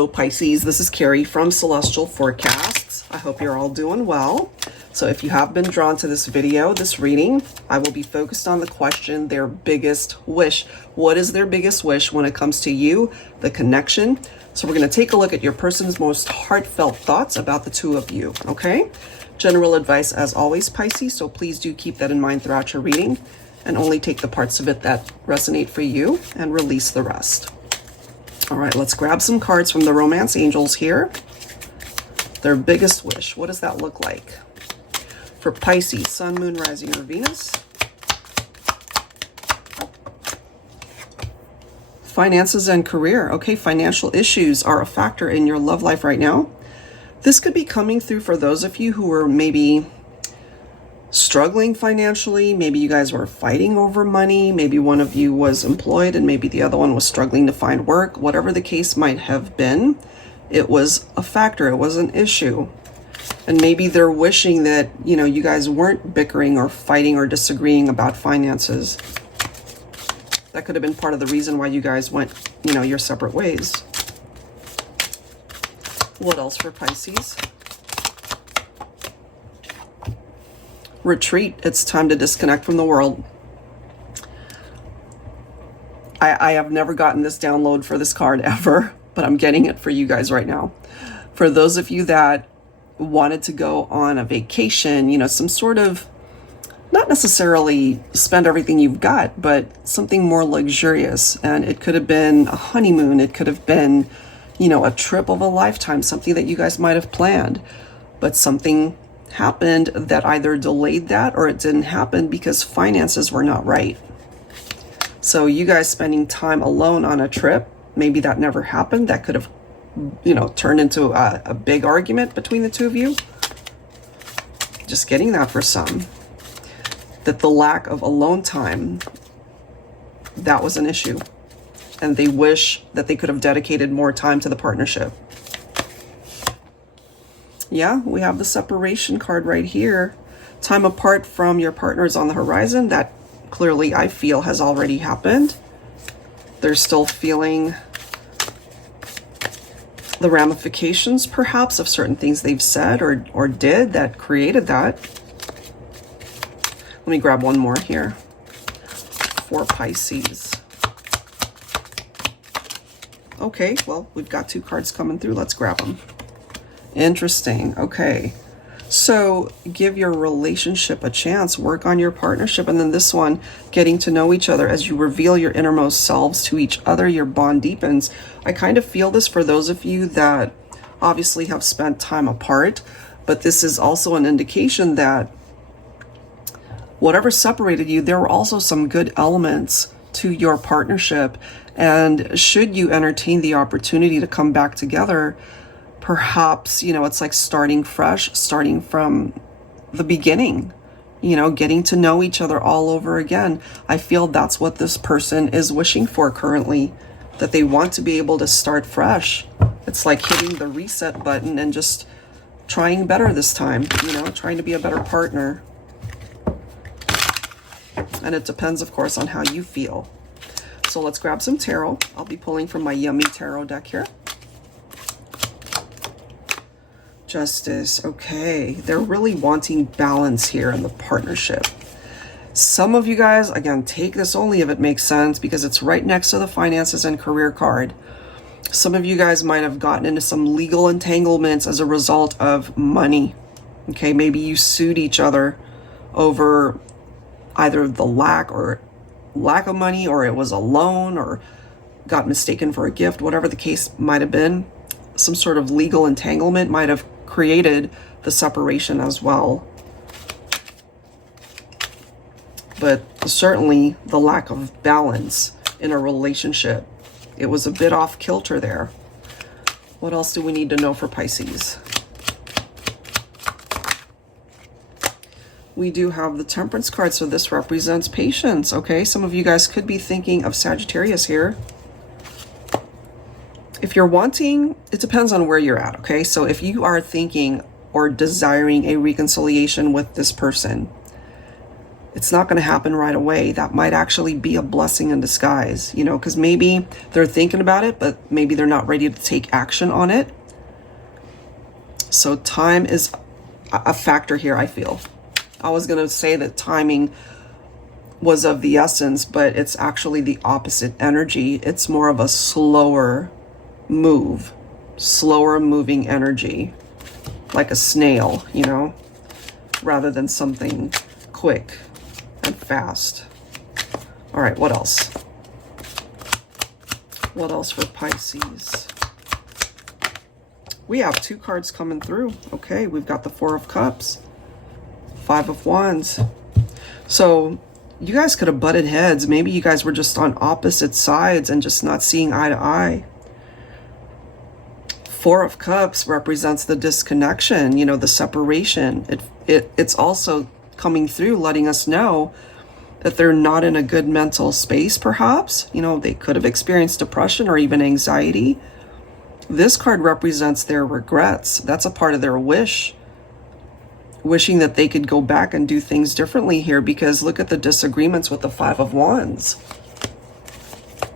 Hello Pisces, this is Carrie from Celestial Forecasts. I hope you're all doing well. So if you have been drawn to this video, this reading, I will be focused on the question, their biggest wish. What is their biggest wish when it comes to you, the connection? So we're going to take a look at your person's most heartfelt thoughts about the two of you, okay? General advice as always, Pisces, so please do keep that in mind throughout your reading and only take the parts of it that resonate for you and release the rest. All right, let's grab some cards from the Romance Angels here. Their biggest wish, what does that look like? For Pisces, Sun, Moon, Rising, or Venus. Finances and career. Okay, financial issues are a factor in your love life right now. This could be coming through for those of you who are maybe struggling financially. Maybe you guys were fighting over money. Maybe one of you was employed and maybe the other one was struggling to find work. Whatever the case might have been, it was a factor. It was an issue. And maybe they're wishing that, you know, you guys weren't bickering or fighting or disagreeing about finances. That could have been part of the reason why you guys went, you know, your separate ways. What else for Pisces? Retreat. It's time to disconnect from the world. I have never gotten this download for this card ever, but I'm getting it for you guys right now. For those of you that wanted to go on a vacation, you know, some sort of, not necessarily spend everything you've got, but something more luxurious. And it could have been a honeymoon. It could have been, you know, a trip of a lifetime, something that you guys might have planned, but something happened that either delayed that or it didn't happen because finances were not right. So you guys spending time alone on a trip, maybe that never happened. That could have, you know, turned into a big argument between the two of you. Just getting that for some. That the lack of alone time, that was an issue. And they wish that they could have dedicated more time to the partnership. Yeah, we have the separation card right here. Time apart from your partner is on the horizon. That clearly I feel has already happened. They're still feeling the ramifications perhaps of certain things they've said or did that created that. Let me grab one more here for Pisces. Okay, well, we've got two cards coming through. Let's grab them. Interesting. Okay. So give your relationship a chance, work on your partnership. And then this one, getting to know each other as you reveal your innermost selves to each other, your bond deepens. I kind of feel this for those of you that obviously have spent time apart, but this is also an indication that whatever separated you, there were also some good elements to your partnership. And should you entertain the opportunity to come back together, perhaps, you know, it's like starting fresh, starting from the beginning, you know, getting to know each other all over again. I feel that's what this person is wishing for currently, that they want to be able to start fresh. It's like hitting the reset button and just trying better this time, you know, trying to be a better partner. And it depends, of course, on how you feel. So let's grab some tarot. I'll be pulling from my yummy tarot deck here. Justice. Okay, they're really wanting balance here in the partnership. Some of you guys, again, take this only if it makes sense because it's right next to the finances and career card. Some of you guys might have gotten into some legal entanglements as a result of money. Okay, maybe you sued each other over either the lack of money, or it was a loan, or got mistaken for a gift, whatever the case might have been. Some sort of legal entanglement might have created the separation as well. But certainly the lack of balance in a relationship. It was a bit off kilter there. What else do we need to know for Pisces? We do have the Temperance card, so this represents patience, okay? Some of you guys could be thinking of Sagittarius here. If you're wanting, it depends on where you're at, okay? So if you are thinking or desiring a reconciliation with this person, it's not going to happen right away. That might actually be a blessing in disguise, you know, because maybe they're thinking about it, but maybe they're not ready to take action on it. So time is a factor here, I feel. I was going to say that timing was of the essence, but it's actually the opposite energy. It's more of a slower move, slower moving energy, like a snail, you know, rather than something quick and fast. All right, what else? What else for Pisces? We have 2 cards coming through. Okay, we've got the 4 of Cups, 5 of Wands. So you guys could have butted heads. Maybe you guys were just on opposite sides and just not seeing eye to eye. 4 of Cups represents the disconnection, you know, the separation. It's also coming through letting us know that they're not in a good mental space, perhaps. You know, they could have experienced depression or even anxiety. This card represents their regrets. That's a part of their wish. Wishing that they could go back and do things differently here, because look at the disagreements with the 5 of Wands.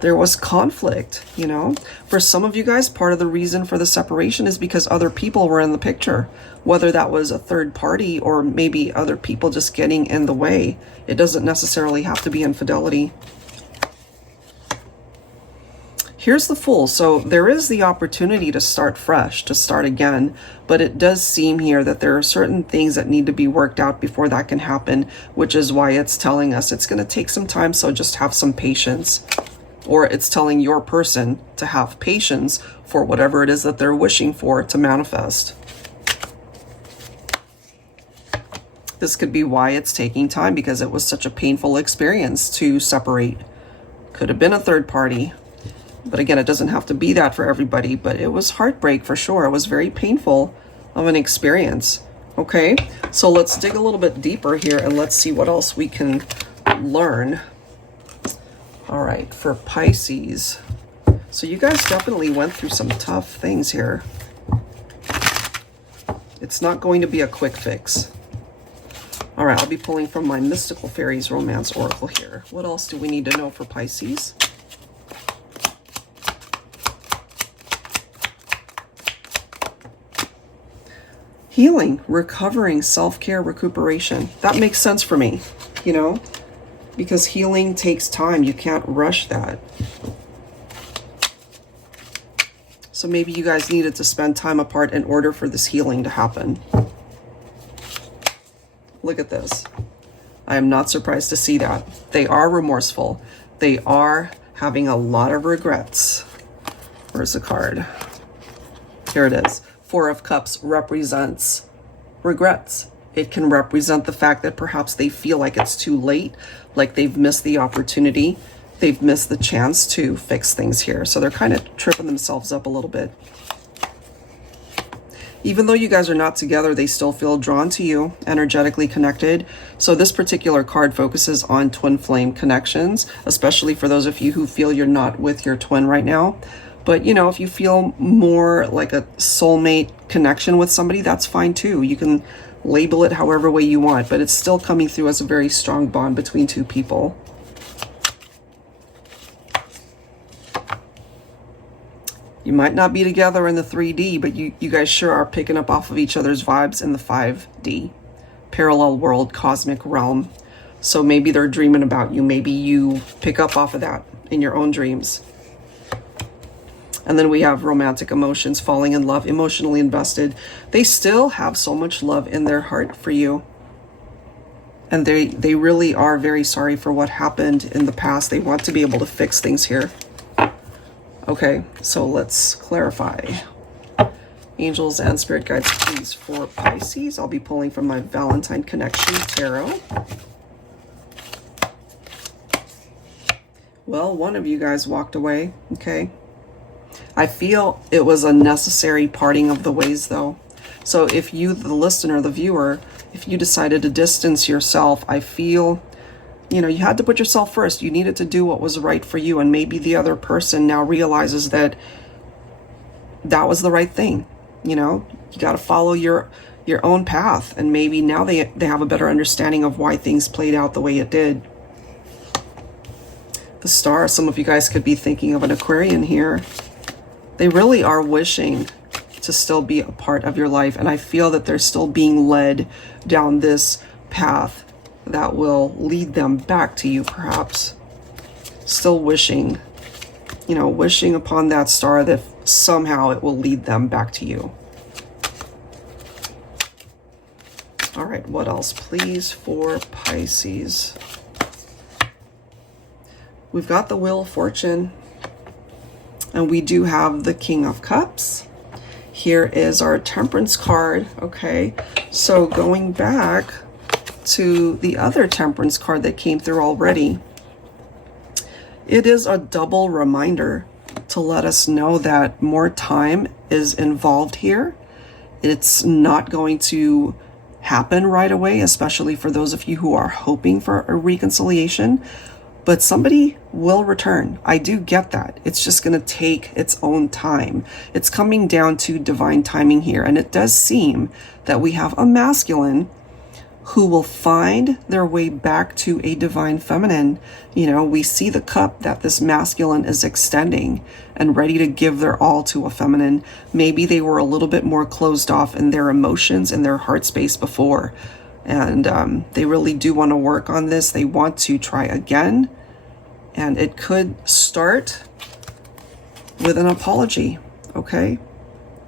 There was conflict, you know. For some of you guys, part of the reason for the separation is because other people were in the picture. Whether that was a third party or maybe other people just getting in the way. It doesn't necessarily have to be infidelity. Here's the Fool. So there is the opportunity to start fresh, to start again, but it does seem here that there are certain things that need to be worked out before that can happen, which is why it's telling us it's going to take some time, so just have some patience. Or it's telling your person to have patience for whatever it is that they're wishing for to manifest. This could be why it's taking time, because it was such a painful experience to separate. Could have been a third party. But again, it doesn't have to be that for everybody, but it was heartbreak for sure. It was very painful of an experience. Okay, so let's dig a little bit deeper here and let's see what else we can learn. All right, for Pisces. So you guys definitely went through some tough things here. It's not going to be a quick fix. All right, I'll be pulling from my Mystical Fairies Romance Oracle here. What else do we need to know for Pisces? Healing, recovering, self-care, recuperation. That makes sense for me, you know, because healing takes time. You can't rush that. So maybe you guys needed to spend time apart in order for this healing to happen. Look at this. I am not surprised to see that. They are remorseful. They are having a lot of regrets. Where's the card? Here it is. 4 of Cups represents regrets. It can represent the fact that perhaps they feel like it's too late, like they've missed the opportunity, they've missed the chance to fix things here. So they're kind of tripping themselves up a little bit. Even though you guys are not together, they still feel drawn to you, energetically connected. So this particular card focuses on twin flame connections, especially for those of you who feel you're not with your twin right now. But, you know, if you feel more like a soulmate connection with somebody, that's fine too. You can label it however way you want, but it's still coming through as a very strong bond between 2 people. You might not be together in the 3D, but you guys sure are picking up off of each other's vibes in the 5D. Parallel world, cosmic realm. So maybe they're dreaming about you. Maybe you pick up off of that in your own dreams. And then we have romantic emotions, falling in love, emotionally invested. They still have so much love in their heart for you. And they really are very sorry for what happened in the past. They want to be able to fix things here. Okay, so let's clarify. Angels and spirit guides, please, for Pisces. I'll be pulling from my Valentine Connection Tarot. Well, one of you guys walked away, okay? I feel it was a necessary parting of the ways, though. So if you, the listener, the viewer, if you decided to distance yourself, I feel, you know, you had to put yourself first. You needed to do what was right for you. And maybe the other person now realizes that that was the right thing. You know, you got to follow your your own path. And maybe now they have a better understanding of why things played out the way it did. The Star, some of you guys could be thinking of an Aquarian here. They really are wishing to still be a part of your life. And I feel that they're still being led down this path that will lead them back to you, perhaps. Still wishing, you know, wishing upon that star that somehow it will lead them back to you. All right, what else, please, for Pisces? We've got the Wheel of Fortune, and we do have the King of Cups. Here is our Temperance card, okay? So going back to the other Temperance card that came through already, it is a double reminder to let us know that more time is involved here. It's not going to happen right away, especially for those of you who are hoping for a reconciliation, but somebody will return. I do get that. It's just going to take its own time. It's coming down to divine timing here. And it does seem that we have a masculine who will find their way back to a divine feminine. You know, we see the cup that this masculine is extending and ready to give their all to a feminine. Maybe they were a little bit more closed off in their emotions and their heart space before. And they really do want to work on this. They want to try again. And it could start with an apology, okay?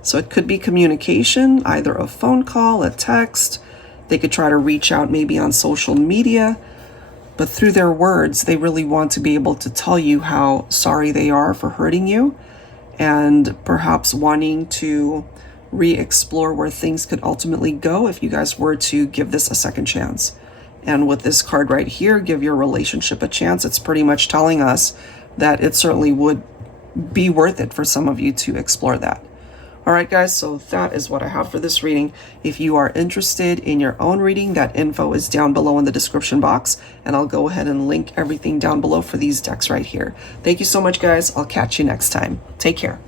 So it could be communication, either a phone call, a text. They could try to reach out maybe on social media, but through their words, they really want to be able to tell you how sorry they are for hurting you, and perhaps wanting to re-explore where things could ultimately go if you guys were to give this a second chance. And with this card right here, give your relationship a chance, it's pretty much telling us that it certainly would be worth it for some of you to explore that. All right, guys, so that is what I have for this reading. If you are interested in your own reading, that info is down below in the description box, and I'll go ahead and link everything down below for these decks right here. Thank you so much, guys. I'll catch you next time. Take care.